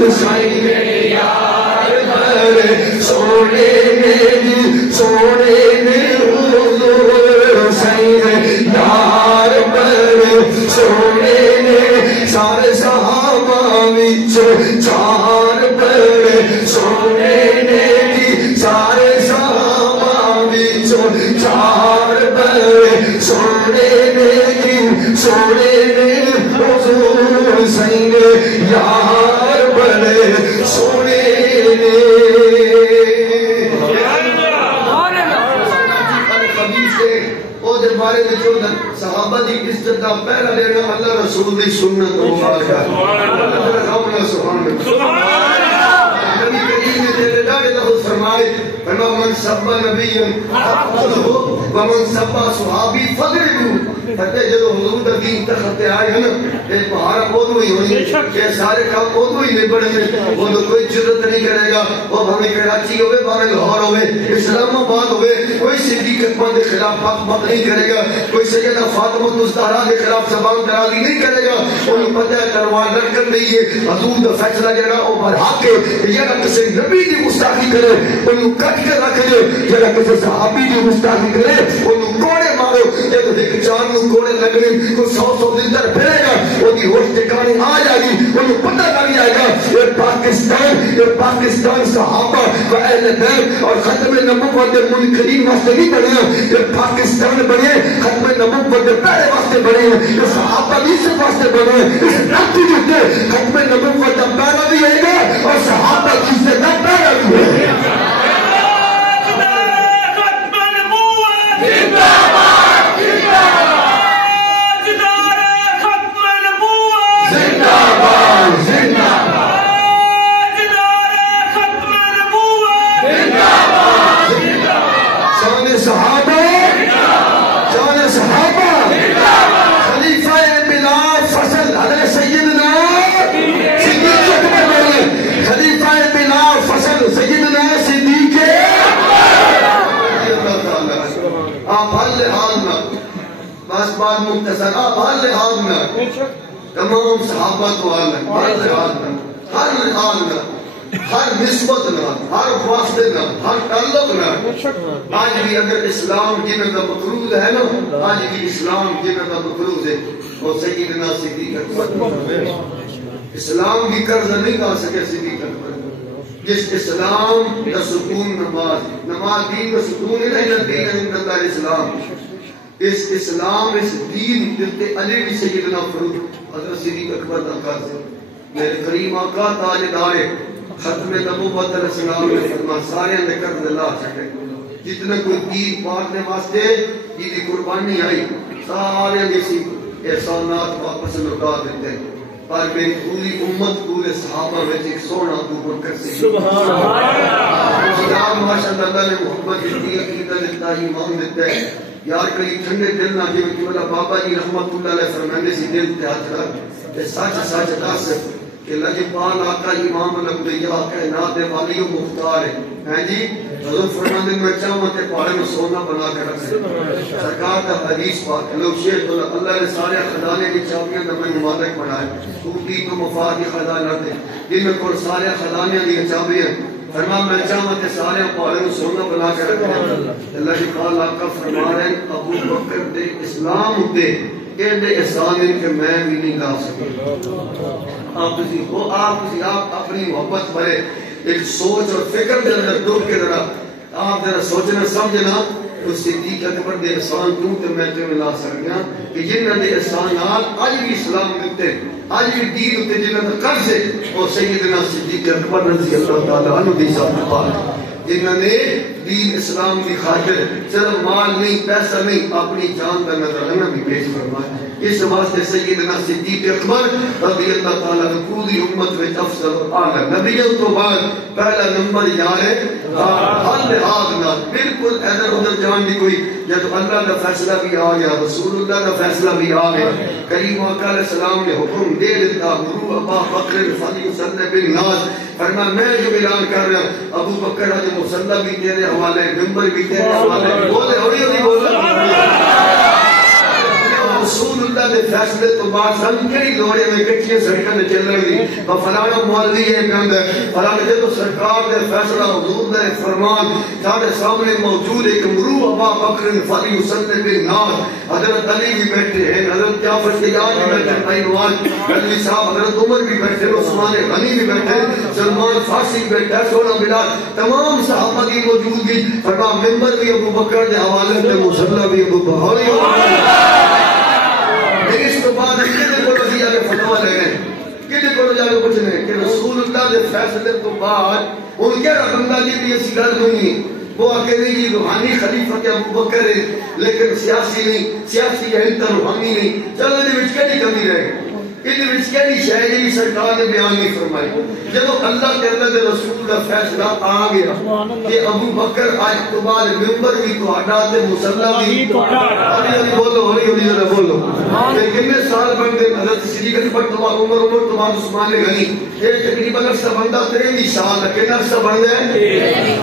حسین یار پر سونے نے سونے نے حضور حسین یار پر سونے نے سارے صحابہ وچ چار پر سونے نے سارے صحابہ وچ چار پر سونے نے حضور حسین یار بڑے سونے نے بارے میں جو صحابہ دی عزت دا پہلا لینا اللہ رسول دی سنت مبارک ہے سبحان اللہ نبی کریم نے تیرے ڈاڑے لفظ فرمائے من سب نبی ومن سب صحابی فضلو تے جدو حضور دا دین تخت آئے ہیں ایک بہارا ادو ہی ہونی کہ سارے کام ادو ہی نبڑے ہیں وہ کوئی جرت نہیں کرے گا وہ ہمیں کراچی ہوئے بارے لاہور ہوئے اسلام آباد ہوئے کوئی صدیق اکبر کے خلاف بات نہیں کرے گا کوئی سیدہ فاطمہ الزہرا کے خلاف زبان درازی نہیں کرے گا انہیں پتہ ہے تلوار لڑکن نہیں ہے حضور دا فیصلہ جڑا او برحق ہے یا کسی نبی دی گستاخی کرے انہیں کٹ کے رکھ دے یا کسی صحابی دی گستاخی کرے انہیں کوڑے مارو یہ تو ایک جان کو کوڑے لگنے کو 100 دن تک پھرے گا وہ دی ہوش ٹھکانے آ جائے گی انہیں پتہ لگ جائے گا یہ پاکستان صحابہ و اہل بیت اور ختم نبوت کے منکرین واسطے نہیں بنے یہ پاکستان بنے ختم نبوت کے پہلے واسطے بنے یہ صحابہ بھی سے واسطے بنے اس نقطے جتے ختم نبوت کا پہلا بھی ہے گا اور صحابہ کی سے کا پہلا بھی ہے بات مختصر آپ ہر لحاظ میں تمام صحابہ تو ہر لحاظ میں ہر نسبت میں ہر واسطے میں ہر تعلق میں آج بھی اگر اسلام جنہ کا مقروض ہے نا آج بھی اسلام جنہ کا مقروض ہے وہ سیدنا صدیق اکبر اسلام بھی قرض نہیں کھا سکے صدیق اکبر جس اسلام کا سکون نماز دین کا سکون ہے نہیں دین ہے اسلام اس اسلام اس دین جلتے علی بھی سیدنا فروغ حضرت صدیق اکبر کا قرض میرے کریم آقا تاجدار ختم نبوت علیہ السلام نے فرما سارے نے قرض اللہ چکے جتنے کوئی دین پاٹنے واسطے یہ قربانی آئی سارے جیسی احسانات واپس لوٹا دیتے ہیں پر میری پوری امت پورے صحابہ میں ایک سونا دور کر سکتی سبحان اللہ ماشاءاللہ نے محبت دیتی عقیدہ دیتا ایمان دیتا ہے یار کئی ٹھنڈے دل نہ جو کہ بابا جی رحمت اللہ علیہ فرمانے سے دل پہ ہاتھ رکھ کہ سچ دس کہ لجپال آقا امام الانبیاء کائنات والی و مختار ہے جی حضور فرمانے میں چاہوں کہ پہاڑے میں سونا بنا کے رکھ سرکار کا حدیث پاک لو شیخ اللہ نے سارے خزانے کی چابیاں میں مالک بنائے توتی تو مفاد کی خزانہ دے جن میں کو سارے خزانے کی چابیاں فرما میں چاہوں کہ سارے پہاڑے میں سونا بنا کے رکھے اللہ جی قال آقا فرما رہے ہیں ابو بکر دے اسلام دے کہ دے احسان ان کے میں بھی نہیں لا سکے آپ اپنی محبت بھرے ایک سوچ اور فکر دے اندر ڈوب کے ذرا آپ ذرا سوچنا سمجھنا تو صدیق اکبر دے احسان کیوں تے میں تمہیں لا سکیا کہ جنہاں دے احسانات آج بھی اسلام دیتے آج بھی دین ہوتے جنہاں دا قرض ہے اور سیدنا صدیق اکبر رضی اللہ تعالیٰ عنہ دی صاحب پاک جنہاں نے دین اسلام کی خاطر صرف مال نہیں پیسہ نہیں اپنی جان کا نظرانہ بھی پیش فرمایا اس واسطے سیدنا صدیق اکبر رضی اللہ تعالیٰ عنہ پوری امت میں افضل اعلیٰ نبیوں تو بعد پہلا نمبر یار ہے ہر لحاظ نہ بالکل ادھر ادھر جان دی کوئی جب اللہ کا فیصلہ بھی آ گیا رسول اللہ کا فیصلہ بھی آ گیا کریم آقا علیہ السلام نے حکم دے دیتا مرو ابا بکر فلیصلی بالناس فرمایا میں جو اعلان کر رہا ہوں ابو بکر جو مصلی بھی تیرے حوالے ممبر بھی تیرے حوالے بولے ہوئی ہوئی بولے رسول اللہ دے فیصلے تو بعد سن کئی لوڑے میں کچھے سڑکاں دے چلن دی فلانا مولوی ہے اندر فلانا جدو سرکار دے فیصلہ حضور دے فرمان سارے سامنے موجود ایک مرو ابا بکر فلی وسلم بالناس حضرت علی بھی بیٹھے ہیں حضرت جعفر تیار بھی بیٹھے بھائی نواز علی صاحب حضرت عمر بھی بیٹھے عثمان غنی بھی بیٹھے سلمان فارسی بھی بیٹھے سونا بلال تمام صحابہ کی موجودگی فرما ممبر بھی ابو بکر دے حوالے تے مصلی بھی ابو بکر اس تو بعد کدے کو رضی آگے فتوہ لے گئے کدے کو جا کے پوچھنے کہ رسول اللہ دے فیصلے تو بعد ان کیا بندہ جی بھی ایسی گل نہیں وہ آگے نہیں جی روحانی خلیفہ کے ابو بکر ہے لیکن سیاسی نہیں سیاسی ہے انتا روحانی نہیں چلو دے وچ کیڑی کمی رہے کہ وچ کیڑی شے جی سرکار نے بیان نہیں فرمائی جب اللہ کے اللہ دے رسول کا فیصلہ آ گیا کہ ابو بکر آج تو بعد ممبر بھی تہاڈا تے مصلی بھی تہاڈا بولو ہولی ہولی ذرا بولو کہ کتنے سال بن گئے حضرت صدیق اکبر تو بعد عمر تو بعد عثمان غنی یہ تقریباً عرصہ بندہ 23 سال کتنا عرصہ بن گئے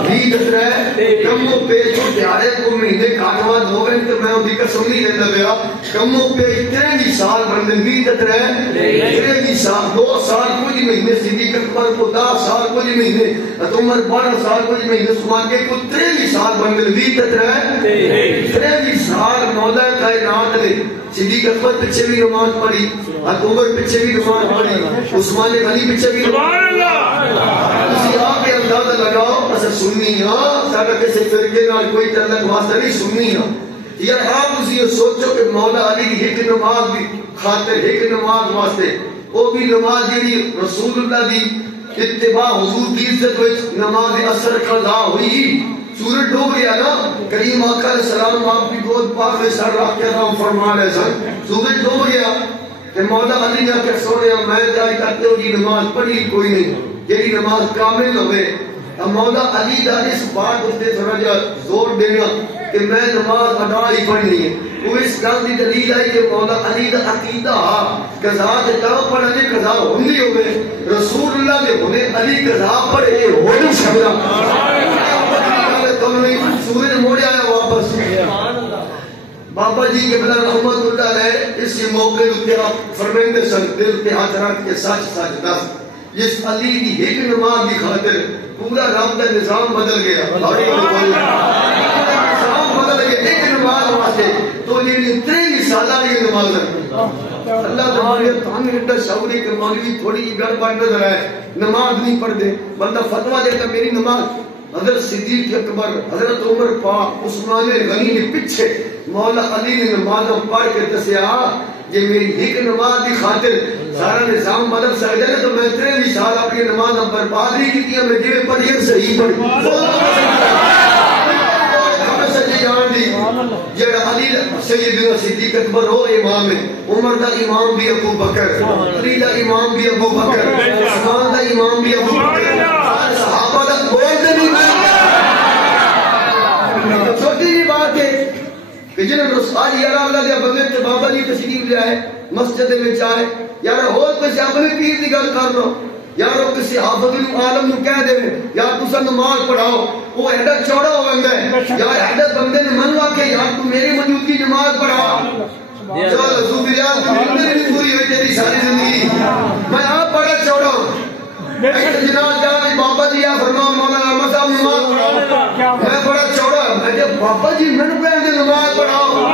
20 دس رہے کموں پہ جو دیارے کو مہینے کاٹواد ہو گئے تو میں ان کا سمجھ لینا گیا کموں پہ 23 سال بن گئے 20 دس رہے 23 سال 2 سال کچھ مہینے صدیق اکبر کو 10 سال کچھ مہینے عمر 12 سال کچھ مہینے عثمان کے کو 23 سال بن گئے 20 دس رہے 23 سال مولا کائنات نے صدیق اکبر پیچھے بھی نماز پڑھی عمر پیچھے بھی نماز پڑھی عثمان غنی پیچھے بھی سبحان اللہ اسی آپ کے اندازہ لگاؤ اسے سننی ہاں سارا کسی فرقے نال کوئی تعلق واسطہ نہیں سننی ہاں یار آپ اسی یہ سوچو کہ مولا علی کی ایک نماز بھی خاطر ایک نماز واسطے وہ بھی نماز جیڑی رسول اللہ دی اتباع حضور دی عزت وچ نماز اثر قضا ہوئی سورج ڈوب گیا نا کریم آقا علیہ السلام آپ کی گود پاک میں سر رکھ کے رام فرما رہے سن سورج ڈوب گیا کہ مولا علی نے آکے سونے میں جائی کرتے ہو جی نماز پڑھی کوئی نہیں یہی نماز کامل ہوئے اب مولا علی دا اس بات اس نے تھوڑا جا زور دینا کہ میں نماز ادا ہی پڑھنی ہے وہ اس گل کی دلیل آئی کہ مولا علی دا عقیدہ قضا تے تا پڑھنے قضا ہوندی ہوئے رسول اللہ دے ہونے علی قضا پڑھے ہو نہیں سکتا سورج موڑے آیا واپس بابا جی کے بلا رحمت اللہ علیہ اس کے موقع کے فرمائندے سن دل کے ہاتھ رکھ کے سچ سچ دس جس علی کی ایک نماز کی خاطر پورا رب کا نظام بدل گیا نظام بدل گیا ایک نماز واسطے تو یہ 23 سالہ یہ نماز ہے اللہ تعالی تھان گھنٹہ شعوری کے مولوی تھوڑی گڑبڑ نظر آئے نماز نہیں پڑھتے بندہ فتویٰ دیتا میری نماز حضرت صدیق اکبر حضرت عمر پاک عثمان غنی نے پیچھے مولا علی نے نماز پڑھ کے دسیا یہ میری ایک نماز کی خاطر سارا نظام بدل سکتا ہے تو میں 23 سال اپنی نماز برباد نہیں کی میں جی پڑھی صحیح پڑھی جڑا علی سیدنا صدیق اکبر ہو امام ہے عمر دا امام بھی ابو بکر علی دا امام بھی ابو بکر عثمان دا امام بھی ابو بکر صحابہ دا بولتے نہیں چھوٹی جی بات ہے کہ جنہوں نے رسال یارا اللہ دے بندے تے بابا جی تشریف لے آئے مسجد میں جائے یارا ہو کسی اپنے پیر دی گل کر رہا یار وہ کسی حافظ عالم نو کہہ دے یار تسا نماز پڑھاؤ وہ ایڈا چوڑا ہو گندا ہے یار ایڈا بندے نے منوا کے یار تو میری موجودگی نماز پڑھا چل صوفی ریاض کی زندگی نہیں پوری ہوئی تیری ساری زندگی میں آپ بڑا چوڑا ہوں ایک جناب جا کے بابا جی یا فرما مولانا احمد صاحب نماز پڑھاؤ میں بڑا چوڑا میں جب بابا جی میں نے کہہ دے نماز پڑھاؤ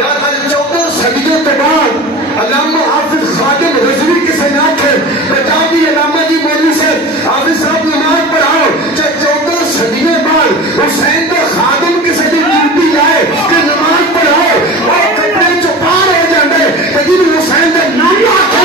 یار ہر 14 سجدے کے بعد علامہ حافظ خادم رضوی کے سینات ہے بتا دی علامہ جی مولوی سے حافظ صاحب نماز پڑھاؤ چاہے 14 سجدے بعد حسین کے خادم کے سجدے ڈیوٹی جائے کہ نماز پڑھاؤ اور کپڑے چپا رہ جاندے لیکن حسین کا نام آتا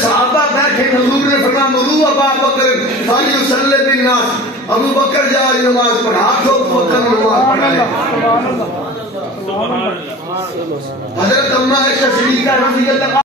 صحابہ بیٹھے حضور نے فرمایا مرو ابا بکر فلیصلی بالناس ابو بکر جا نماز پڑھا تو بکر نماز پڑھائے حضرت اماں عائشہ صدیقہ رضی اللہ